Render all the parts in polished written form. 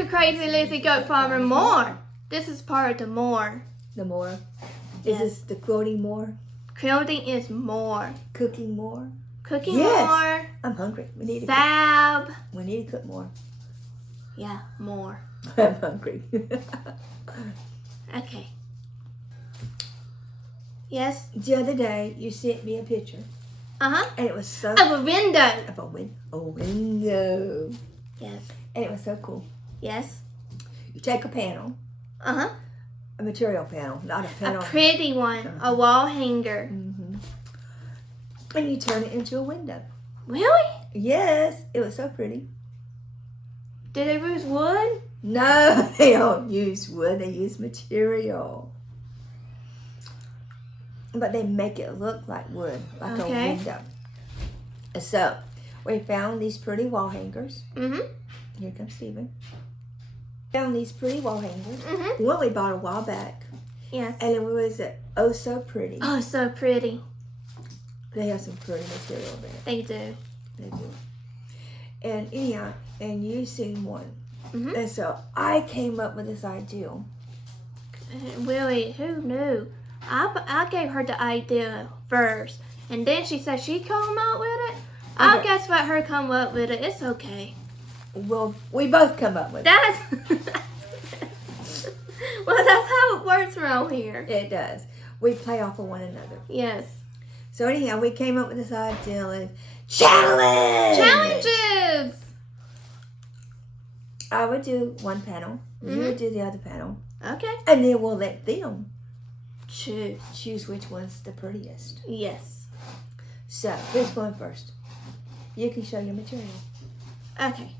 your Crazy Lizzy Goat Farmer more. This is part of the more. The more? Is this the quilting more? Quilting is more. Cooking more? Cooking yes. more. I'm hungry. We need Sab. to cook. We need to cook more. Yeah, more. I'm hungry. Okay. Yes? The other day, you sent me a picture. Uh-huh. And it was so... Of a window. Of a window. Yes. And it was so cool. Yes. You take a panel. Uh-huh. A material panel, not a panel. A pretty one. A wall hanger. Mm-hmm. And you turn it into a window. Really? Yes. It was so pretty. Did they use wood? No, they don't use wood. They use material. But they make it look like wood, like a window. So, we found these pretty wall hangers. Mm-hmm. Here comes Stephen. Found these pretty wall hangers. Mm-hmm. One we bought a while back. Yes. And it was oh so pretty. Oh, so pretty. They have some pretty material there. They do. They do. And anyhow, and you seen one. Mm-hmm. And so I came up with this idea. Willie, who knew? I gave her the idea first, and then she said she come up with it. I guess let her come up with it. It's okay. Well, we both come up with it. That's well, that's how it works around here. It does. We play off of one another. Yes. So anyhow, we came up with this idea of challenges. I would do one panel. You would do the other panel. Okay. And then we'll let them choose which one's the prettiest. Yes. So, who's going first? You can show your material. Okay.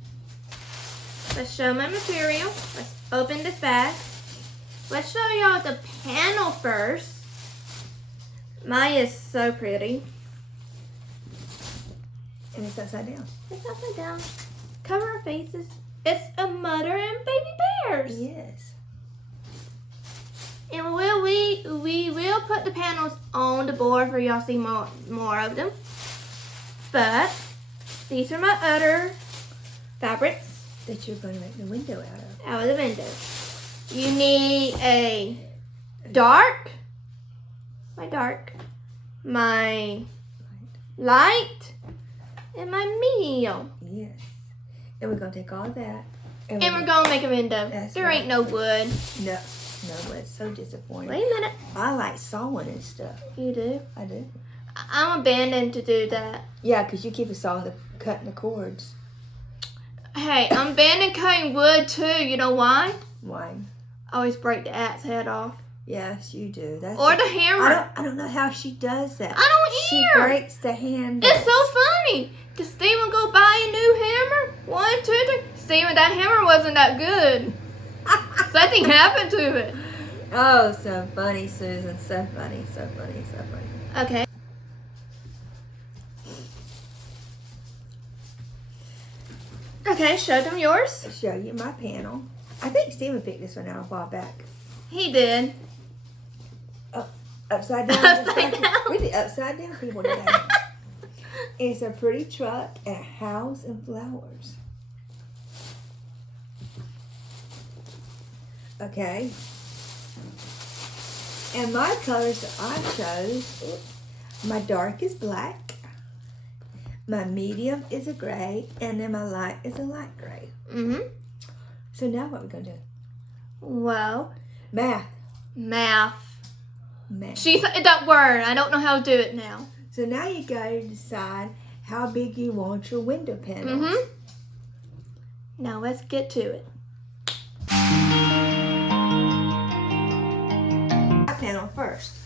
Let's show my material. Let's open this bag. Let's show y'all the panel first. Mine is so pretty. And it's upside down. It's upside down. Cover our faces. It's a mother and baby bears. Yes. And we will put the panels on the board for y'all see more of them. But these are my other fabrics That you're going to make the window out of. out of the window. You need a dark, my light, and my medium. Yes. And we're going to take all that. And we're going to make a window. There ain't no wood. No, it's so disappointing. Wait a minute. I like sawing and stuff. You do? I do. I'm abandoned to do that. Yeah, because you keep us sawing cutting the cords. Hey, I'm abandoned cutting wood too. You know why? Why? I always break the axe head off. Yes, you do. Or the hammer. I don't know how she does that. I don't She either. breaks the handle. It's so funny. Does Steven go buy a new hammer? 1, 2, 3. Steven, that hammer wasn't that good. Something happened to it. Oh, so funny, Susan. So funny, so funny, so funny. Okay. Okay, show them yours. I'll show you my panel. I think Steven picked this one out a while back. He did. Oh, upside down. Upside down. We did upside down people today. It's a pretty truck and a house and flowers. Okay. And my colors that I chose, my dark is black, my medium is a gray, and then my light is a light gray. Mm-hmm. So now what are we going to do? Well, Math. She said that word. I don't know how to do it now. So now you got to decide how big you want your window panels. Mm-hmm. Now let's get to it. My panel first.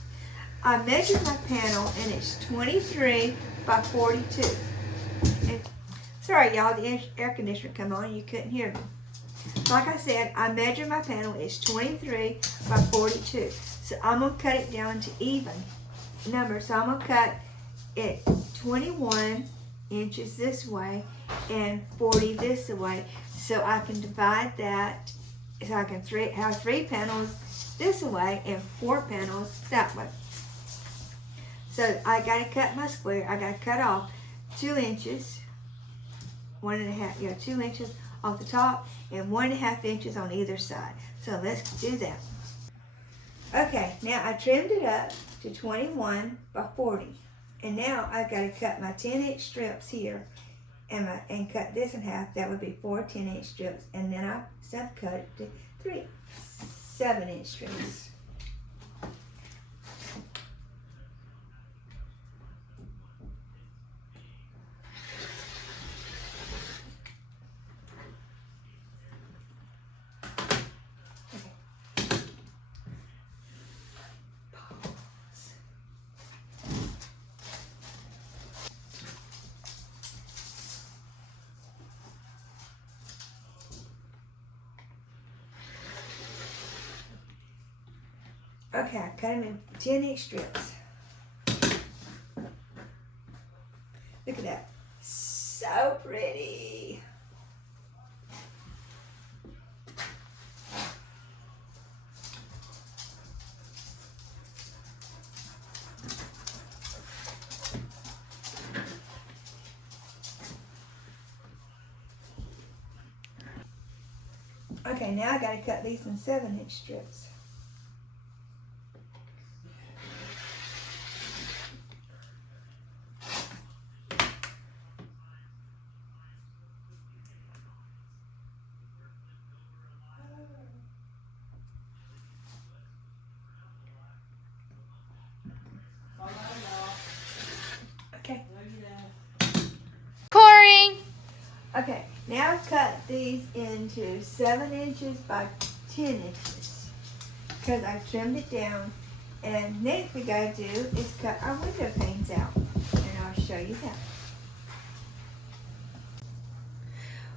I measured my panel and it's 23 by 42. And, sorry y'all, the air conditioner come on and you couldn't hear me. Like I said, I measured my panel, it's 23 by 42. So I'm going to cut it down to even numbers. So I'm going to cut it 21 inches this way and 40 this way. So I can divide that, so I can have 3 panels this way and 4 panels that way. So I got to cut my square. I got to cut off 2 inches, 1.5, 2 inches off the top and 1.5 inches on either side. So let's do that. Okay, now I trimmed it up to 21 by 40. And now I've got to cut my 10-inch strips here and cut this in half. That would be 4 10-inch strips. And then I subcut it to 3 7-inch strips. Okay, I cut them in 10-inch strips. Look at that. So pretty. Okay, now I got to cut these in 7-inch strips. Okay. Corey! Okay, now I've cut these into 7 inches by 10 inches because I trimmed it down. And next we gotta do is cut our window panes out, and I'll show you that.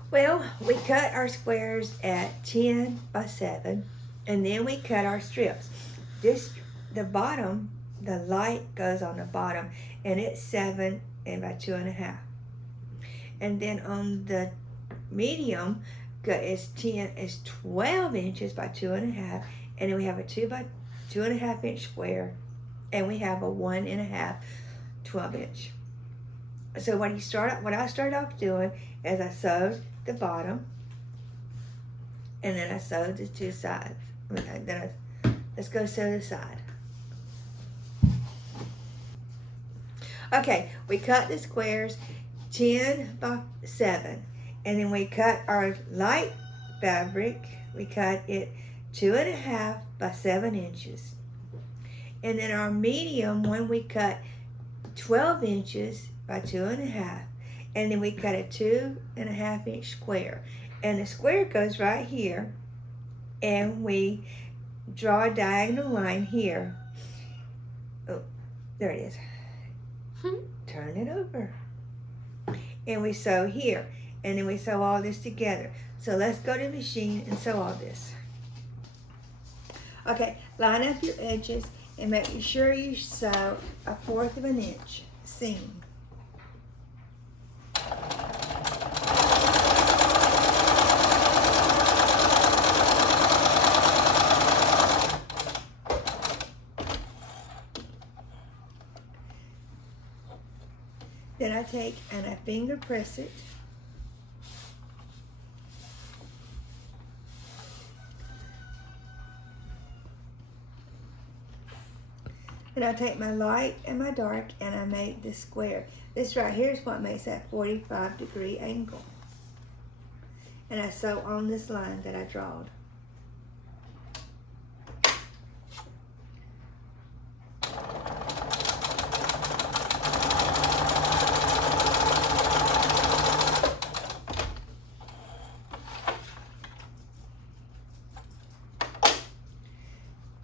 Well, we cut our squares at 10 by 7, and then we cut our strips. The bottom, the light goes on the bottom, and it's 7 and by 2.5. And then on the medium, it's 12 inches by 2.5, and then we have a 2 by 2.5 inch square, and we have a 1.5 12-inch. So what I started off doing is I sewed the bottom, and then I sewed the two sides. Let's go sew the side. Okay, we cut the squares 10 by 7, and then we cut our light fabric. We cut it 2.5 by 7 inches, and then our medium one we cut 12 inches by 2.5, and then we cut a 2.5 inch square, and the square goes right here, and we draw a diagonal line here. Oh, there it is. Turn it over, and we sew here, and then we sew all this together. So let's go to the machine and sew all this. Okay, line up your edges and make sure you sew 1/4 of an inch seam. Then I take and I finger press it. Then I take my light and my dark and I make this square. This right here is what makes that 45-degree angle. And I sew on this line that I drawed.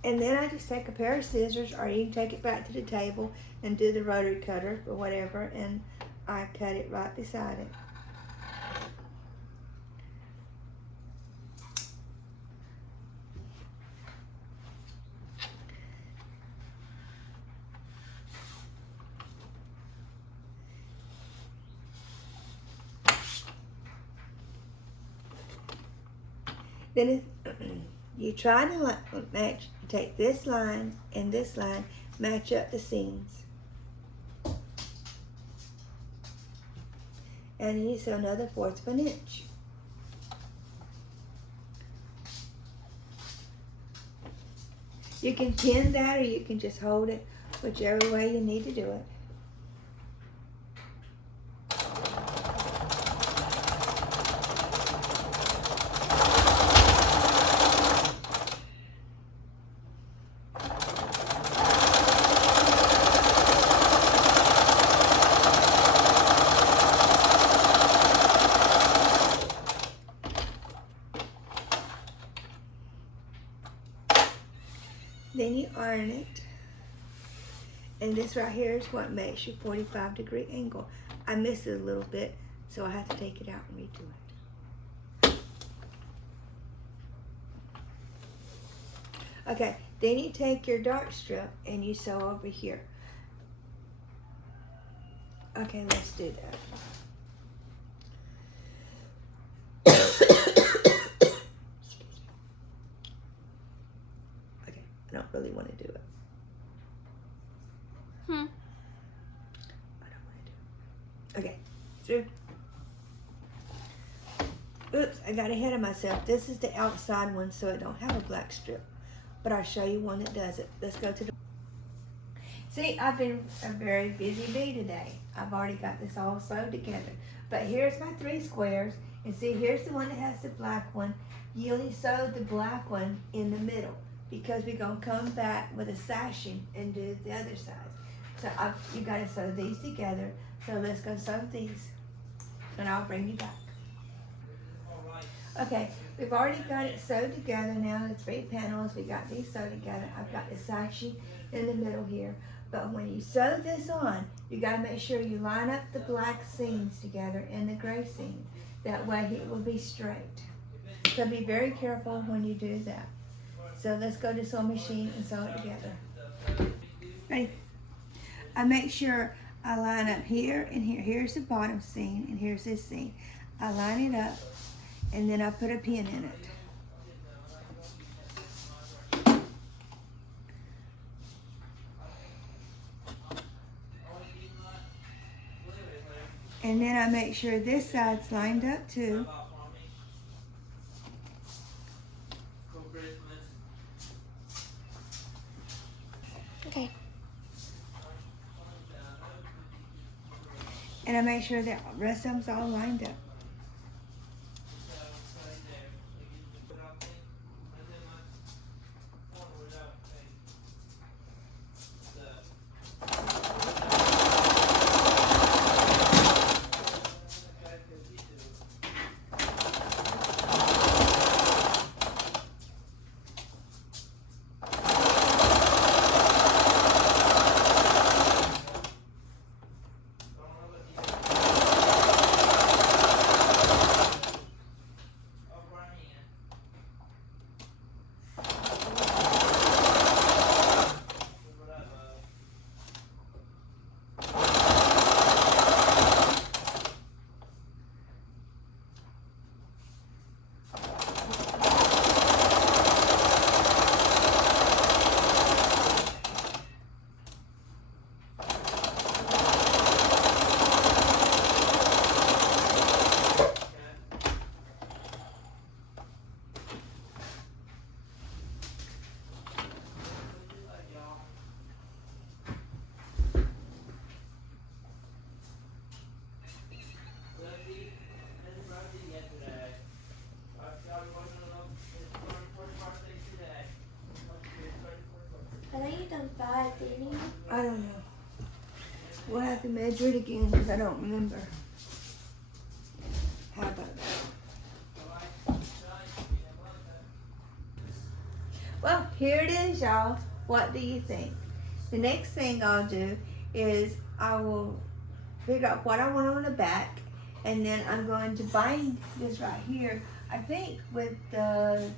And then I just take a pair of scissors, or you can take it back to the table and do the rotary cutter or whatever, and I cut it right beside it. Then you try to match, take this line and this line, match up the seams. And then you sew another 1/4 of an inch. You can pin that or you can just hold it, whichever way you need to do it. Then you iron it. And this right here is what makes your 45-degree angle. I missed it a little bit, so I have to take it out and redo it. Okay, then you take your dart strip and you sew over here. Okay, let's do that. Okay, I don't really want to do it. I don't want to do it. Okay, through. Oops, I got ahead of myself. This is the outside one, so it don't have a black strip. But I'll show you one that does it. Let's go to the... See, I've been a very busy bee today. I've already got this all sewed together. But here's my 3 squares. And see, here's the one that has the black one. You only sewed the black one in the middle because we're going to come back with a sashing and do the other side. So you got to sew these together. So let's go sew these. And I'll bring you back. Okay, we've already got it sewed together now, the 3 panels. We got these sewed together. I've got the sashing in the middle here. But when you sew this on, you got to make sure you line up the black seams together and the gray seam. That way it will be straight. So be very careful when you do that. So let's go to sewing machine and sew it together. Ready? I make sure I line up here and here. Here's the bottom seam and here's this seam. I line it up and then I put a pin in it. And then I make sure this side's lined up too. Okay. And I make sure that the rest of them's all lined up. I think you've done 5, didn't you? I don't know. We'll have to measure it again because I don't remember. How about that? Well, here it is, y'all. What do you think? The next thing I'll do is I will figure out what I want on the back, and then I'm going to bind this right here, I think with the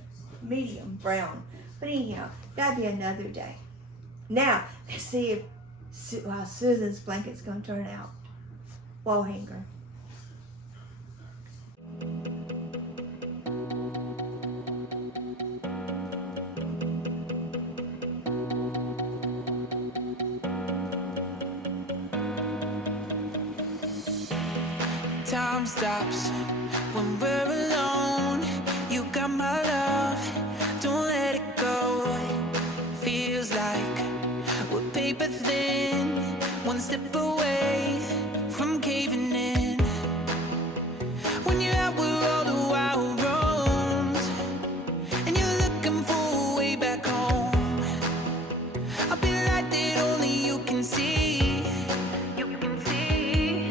medium brown. But anyhow, that'll be another day. Now, let's see if Susan's blanket's going to turn out. Wall hanger. Time stops when we're alone. You got my love, don't let it go. Feel step away from caving in. When you're out where all the wild roams, and you're looking for a way back home, I'll be the light that only you can see. You can see.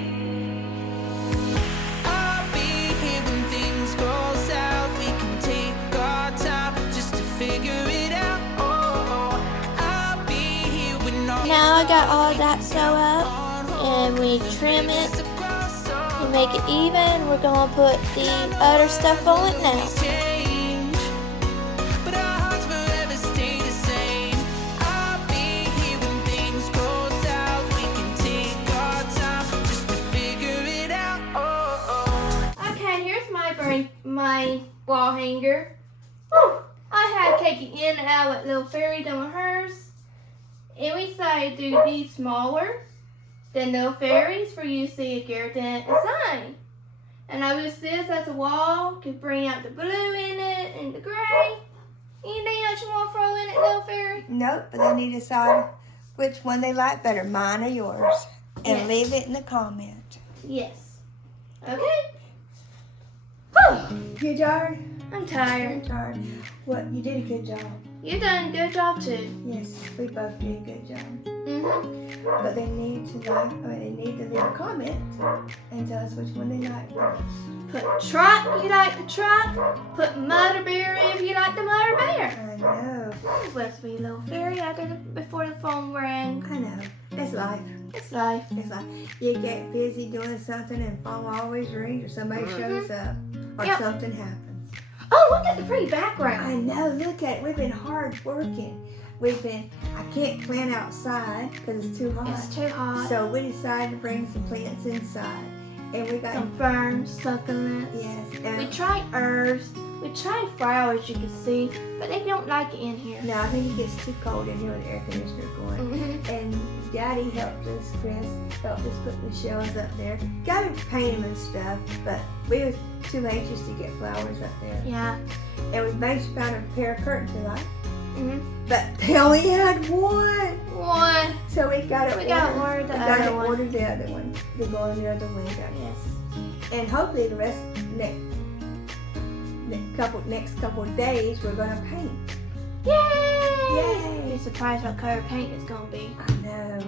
I'll be here when things go south. We can take our time just to figure it out. I'll be here when all Now I got all that sew up, and we trim it to make it even. We're gonna put the other stuff on it now. change, but our hearts forever stay the same. I'll be here when things go south. We can take our time just to figure it out. Okay, here's my wall hanger. Whew. I had Cakey in and out with Little Fairy doing hers. And we decided to do these smaller than Little Fairies for you to see a keratin inside. And I use this as a wall to bring out the blue in it and the gray. Anything else you want to throw in it, Little Fairy? Nope, but they need to decide which one they like better, mine or yours. And Yes. leave it in the comment. Yes. Okay. Whew. You tired? I'm tired. I'm tired. What? You did a good job. You done a good job too. Yes, we both did a good job. Mm-hmm. But they need to they need to leave a comment and tell us which one they like the most. Put truck if you like the truck. Put mother bear if you like the mother bear. I know. Where's me, Little Fairy? Before the phone rang. I know. It's life. It's life. It's like you get busy doing something and phone always rings or somebody shows up or Yep. something happens. Oh, look at the pretty background. I know, look at it. We've been hard working. I can't plant outside because it's too hot. It's too hot. So we decided to bring some plants inside. And we got, Some ferns, succulents. yes. We tried herbs. We tried flowers, you can see, but they don't like it in here. No, I think it gets too cold in here with the air conditioner going. Mm-hmm. And Daddy helped us, Chris helped us put the shelves up there. Got to paint them and stuff, but we was too anxious to get flowers up there. Yeah. And we managed to find a pair of curtains we like, Mm-hmm. but they only had one. One. So we got to order the other one. order the other one to go in the other window. Yes. And hopefully the rest next couple of days we're gonna paint. Yay! Yay! You're surprised what color paint it's gonna be. I know.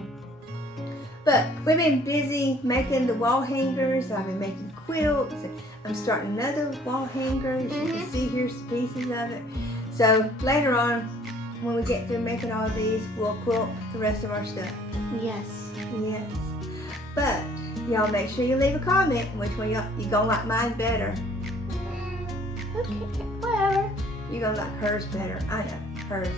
But we've been busy making the wall hangers. I've been making quilts. And I'm starting another wall hanger. As you can see, here's the pieces of it. So later on, when we get through making all these, we'll quilt the rest of our stuff. Yes. Yes. But y'all make sure you leave a comment which one you gonna like mine better. Okay, whatever. You gonna like hers better. I know, hers.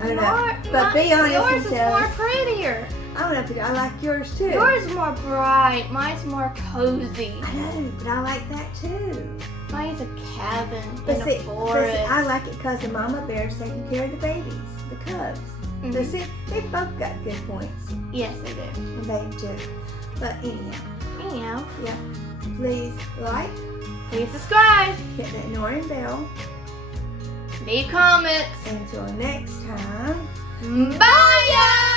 I don't More- know. But be honest yours and is tell more us. prettier. I don't know if I like yours too. Yours is more bright. Mine's more cozy. I know, but I like that too. Mine's a cabin But in see, a forest. I like it because the mama bear's taking care of the babies, the cubs. Mhm. So see, they both got good points. Yes, they do. And they do. But anyhow, Anyhow, yeah. Please like, please subscribe. hit that Norton bell. Leave comments. Until next time. Bye, y'all.